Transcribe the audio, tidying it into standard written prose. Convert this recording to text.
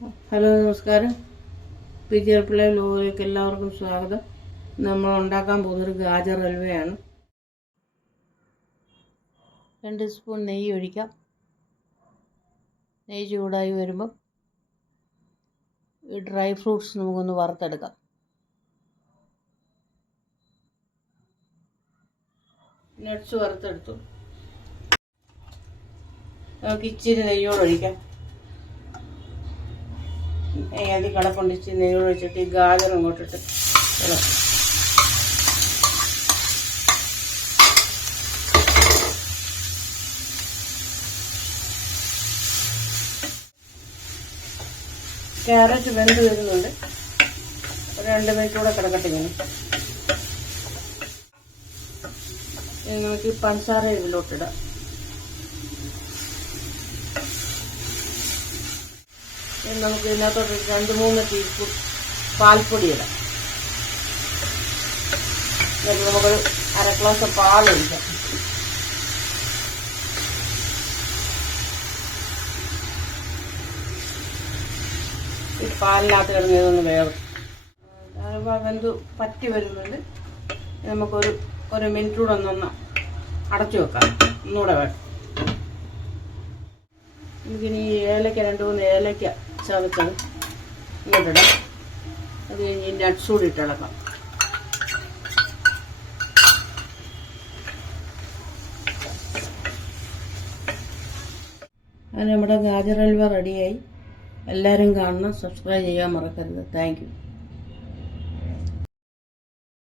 Hello നമസ്കാരം. പിജിആർപിള്ളേ വ്ലോഗിലേക്ക് എല്ലാവർക്കും സ്വാഗതം. നമ്മൾ ഉണ്ടാക്കാൻ പോകുന്നൊരു ഗാജർ ഹൽവയാണ്. 2 സ്പൂൺ നെയ്യ് ഒഴിക്കാം. നെയ്യ് ചൂടായി വരുമ്പം ഈ ഡ്രൈ ഫ്രൂട്ട്സ് നമുക്കൊന്ന് വറുത്തെടുക്കാം. നട്ട്സ് വറുത്തെടുത്തു. നമുക്ക് ഇച്ചിരി നെയ്യോട് ഒഴിക്കാം. നെയ്യാതി കടപ്പുണ്ട്. ഇച്ചിരി നെയ്യോട് ഒഴിച്ചിട്ട് ഈ ഗാജർ ഇങ്ങോട്ടിട്ട് ഇളക്കും. ക്യാരറ്റ് വെന്ത് വരുന്നുണ്ട്. ഒരു 2 മിനിറ്റ് കൂടെ കിടക്കട്ടെ. ഇനി നമുക്ക് പഞ്ചസാര ഇതിലോട്ടിടാം. നമുക്ക് ഇതിനകത്തോട്ട് 2-3 ടീസ്പൂൺ പാൽപ്പൊടി ഇടാം. എന്നിട്ട് നമുക്കൊരു 1/2 ഗ്ലാസ് പാലൊഴിക്കാം. ഈ പാലിനകത്ത് കിടന്ന് ഇതൊന്ന് വേവും. വെന്ത് പറ്റി വരുന്നുണ്ട്. നമുക്കൊരു മിനിറ്റ് കൂടെ ഒന്നൊന്ന് അടച്ചു വെക്കാം. ഒന്നുകൂടെ വേണം. നമുക്കിനി ഏലക്ക 2-3 ഏലക്ക ചതച്ചത് ഇങ്ങോട്ടിടാം. അത് കഴിഞ്ഞ് നട്ട്സ് കൂടി ഇട്ടിളക്കാം. അങ്ങനെ നമ്മുടെ ഗാജർ ഹൽവ റെഡിയായി. എല്ലാവരും കാണണം. സബ്സ്ക്രൈബ് ചെയ്യാൻ മറക്കരുത്. Thank you.